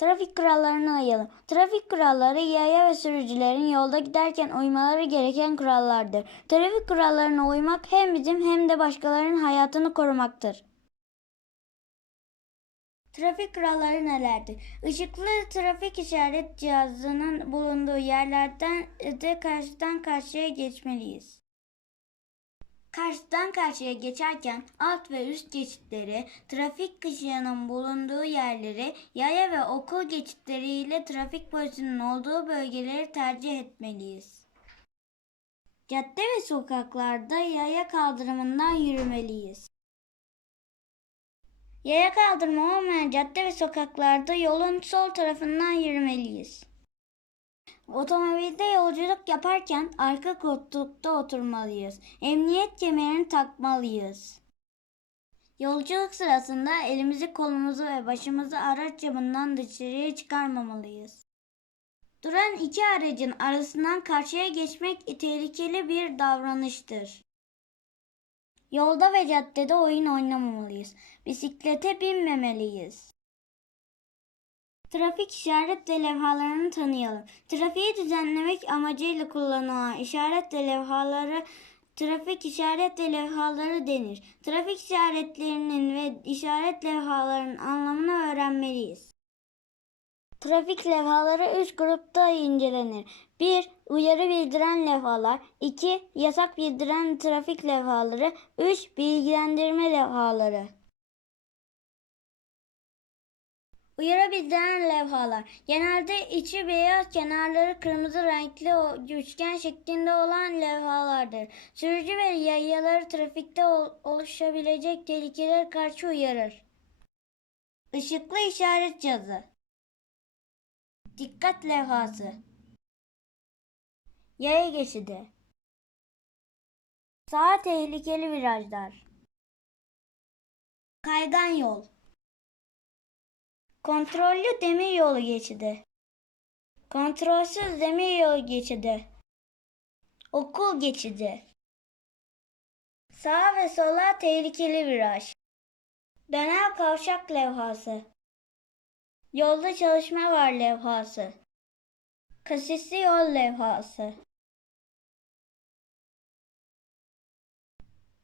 Trafik kurallarına uyalım. Trafik kuralları yaya ve sürücülerin yolda giderken uymaları gereken kurallardır. Trafik kurallarına uymak hem bizim hem de başkalarının hayatını korumaktır. Trafik kuralları nelerdir? Işıklı trafik işaret cihazının bulunduğu yerlerden de karşıdan karşıya geçmeliyiz. Karşıdan karşıya geçerken alt ve üst geçitleri, trafik ışığının bulunduğu yerleri, yaya ve okul geçitleriyle trafik polisinin olduğu bölgeleri tercih etmeliyiz. Cadde ve sokaklarda yaya kaldırımından yürümeliyiz. Yaya kaldırımı olmayan cadde ve sokaklarda yolun sol tarafından yürümeliyiz. Otomobilde yolculuk yaparken arka koltukta oturmalıyız. Emniyet kemerini takmalıyız. Yolculuk sırasında elimizi kolumuzu ve başımızı araç camından dışarıya çıkarmamalıyız. Duran iki aracın arasından karşıya geçmek tehlikeli bir davranıştır. Yolda ve caddede oyun oynamamalıyız. Bisiklete binmemeliyiz. Trafik işaret ve levhalarını tanıyalım. Trafiği düzenlemek amacıyla kullanılan işaret ve levhaları trafik işaret ve levhaları denir. Trafik işaretlerinin ve işaret levhalarının anlamını öğrenmeliyiz. Trafik levhaları üç grupta incelenir. 1. Uyarı bildiren levhalar. 2. Yasak bildiren trafik levhaları. 3. Bilgilendirme levhaları. Uyarı bildiren levhalar. Genelde içi beyaz, kenarları kırmızı renkli üçgen şeklinde olan levhalardır. Sürücü ve yayaları trafikte ol- oluşabilecek tehlikelere karşı uyarır. Işıklı işaret cihazı. Dikkat levhası. Yaya geçidi. Sağa tehlikeli virajlar. Kaygan yol. Kontrollü demir yolu geçidi. Kontrolsüz demir yolu geçidi. Okul geçidi. Sağa ve sola tehlikeli viraj. Döner kavşak levhası. Yolda çalışma var levhası. Kasisli yol levhası.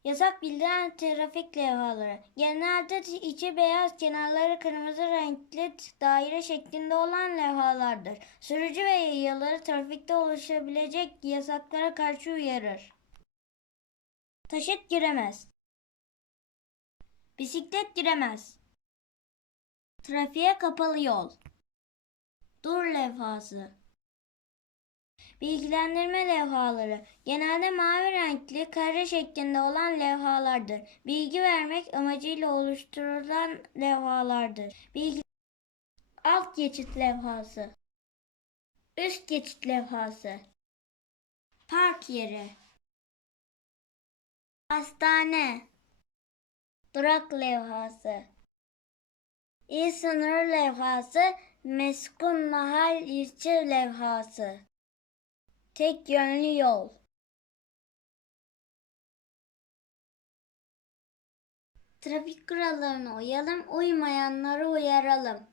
Yasak bildiren trafik levhaları. Genelde içi beyaz, kenarları kırmızı renkli daire şeklinde olan levhalardır. Sürücü ve yayaları trafikte oluşabilecek yasaklara karşı uyarır. Taşıt giremez. Bisiklet giremez. Trafiğe kapalı yol. Dur levhası. Bilgilendirme levhaları genelde mavi renkli kare şeklinde olan levhalardır. Bilgi vermek amacıyla oluşturulan levhalardır. Bilgi alt geçit levhası. Üst geçit levhası. Park yeri. Hastane. Durak levhası. İl sınır levhası. Meskun mahal ilçe levhası. Tek yönlü yol. Trafik kurallarına uyalım, uymayanları uyaralım.